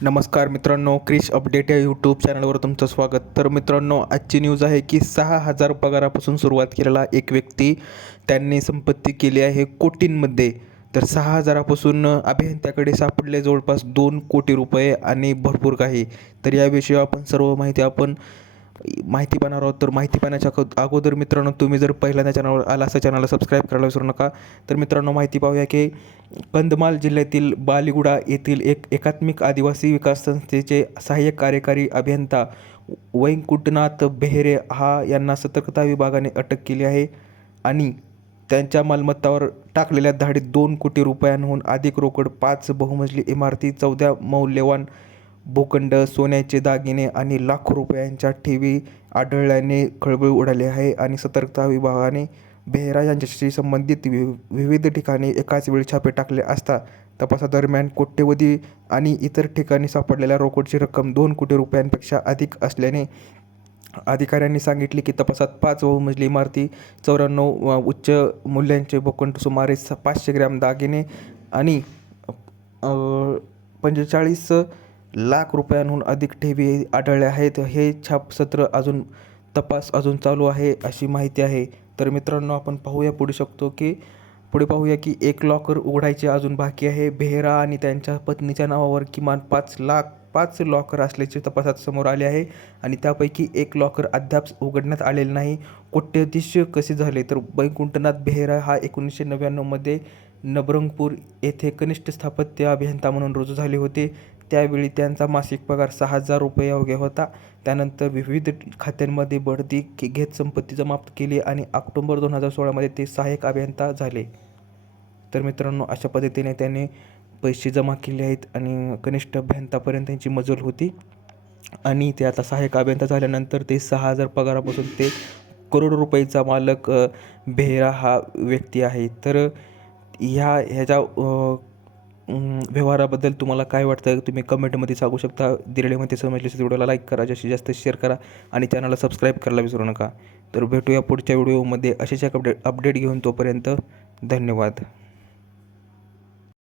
नमस्कार मित्रांनो, क्रिश अपडेट या यूट्यूब चॅनलवर तुमचं स्वागत. तर मित्रांनो, आजची न्यूज आहे की 6,000 पगारापासून सुरुवात केलेला एक व्यक्ती त्यांनी संपत्ती केली आहे कोटींमध्ये. तर 6,000पासून अभियंत्याकडे सापडले जवळपास 2 कोटी रुपये आणि भरपूर काही. तर याविषयी आपण सर्व माहिती पाहणार आहोत. तर माहिती पाहण्याच्या अगोदर मित्रांनो, तुम्ही जर पहिल्यांदा चॅनलवर आला असं चॅनलला सबस्क्राईब करायला विसरू नका. तर मित्रांनो, माहिती पाहूया की कंधमाल जिल्ह्यातील बालीगुडा येथील एकात्मिक आदिवासी विकास संस्थेचे सहाय्यक कार्यकारी अभियंता वैकुंठनाथ बेहेरे यांना सतर्कता विभागाने अटक केली आहे आणि त्यांच्या मालमत्तावर टाकलेल्या धाडीत 2 कोटी रुपयांहून अधिक रोकड, 5 बहुमजली इमारती, 14 मौल्यवान भूखंड, सोन्याचे दागिने आणि लाखो रुपयांच्या ठेवी आढळल्याने खळबळ उडाली आहे. आणि सतर्कता विभागाने बेहेरा यांच्याशी संबंधित विविध ठिकाणी एकाच वेळी छापे टाकले असता तपासादरम्यान कोट्यवधी आणि इतर ठिकाणी सापडलेल्या रोकडची रक्कम 2 कोटी रुपयांपेक्षा अधिक असल्याने अधिकाऱ्यांनी सांगितले की तपासात 5 बहुमजली इमारती, 94 उच्च मूल्यांचे भूखंड, सुमारे 500 ग्रॅम दागिने आणि 45 लाख रुपयांहून अधिक ठेवी आढळल्या आहेत. हे छापसत्र तपास अजून चालू आहे अशी माहिती आहे. तर मित्रांनो, आपण पुढे पाहूया की एक लॉकर उघडायचे अजून बाकी आहे. बेहेरा आणि त्यांच्या पत्नीच्या नावावर किमान 5 लॉकर असल्याचे तपासात समोर आले आहे आणि त्यापैकी एक लॉकर अद्याप उघडण्यात आलेले नाही. कोट्यधीश कसे झाले? तर वैकुंठनाथ बेहेरा हा 1999मध्ये नबरंगपूर येथे कनिष्ठ स्थापत्य अभियंता म्हणून रुजू झाले होते. त्यावेळी त्यांचा मासिक पगार 6,000 रुपये अवघा होता. त्यानंतर विविध खात्यांमध्ये बढती घेत संपत्ती जमा केली आणि ऑक्टोबर 2016मध्ये ते सहाय्यक अभियंता झाले. तर मित्रांनो, अशा पद्धतीने त्यांनी पैसे जमा केले आहेत आणि कनिष्ठ अभियंतापर्यंत त्यांची मजल होती आणि ते आता सहाय्यक अभियंता झाल्यानंतर ते 6,000 पगारापासून ते करोडो रुपयेचा मालक बेहेरा हा व्यक्ती आहे. तर ह्याच्या व्यवहाराबद्दल तुम्हाला काय वाटतं तुम्ही कमेंटमध्ये सांगू शकता. दिलेली समजली व्हिडिओला लाईक करा, जास्तीत जास्त शेअर करा आणि चॅनलला सबस्क्राईब करायला विसरू नका. तर भेटूया पुढच्या व्हिडिओमध्ये असेच एक अपडेट घेऊन. तोपर्यंत धन्यवाद.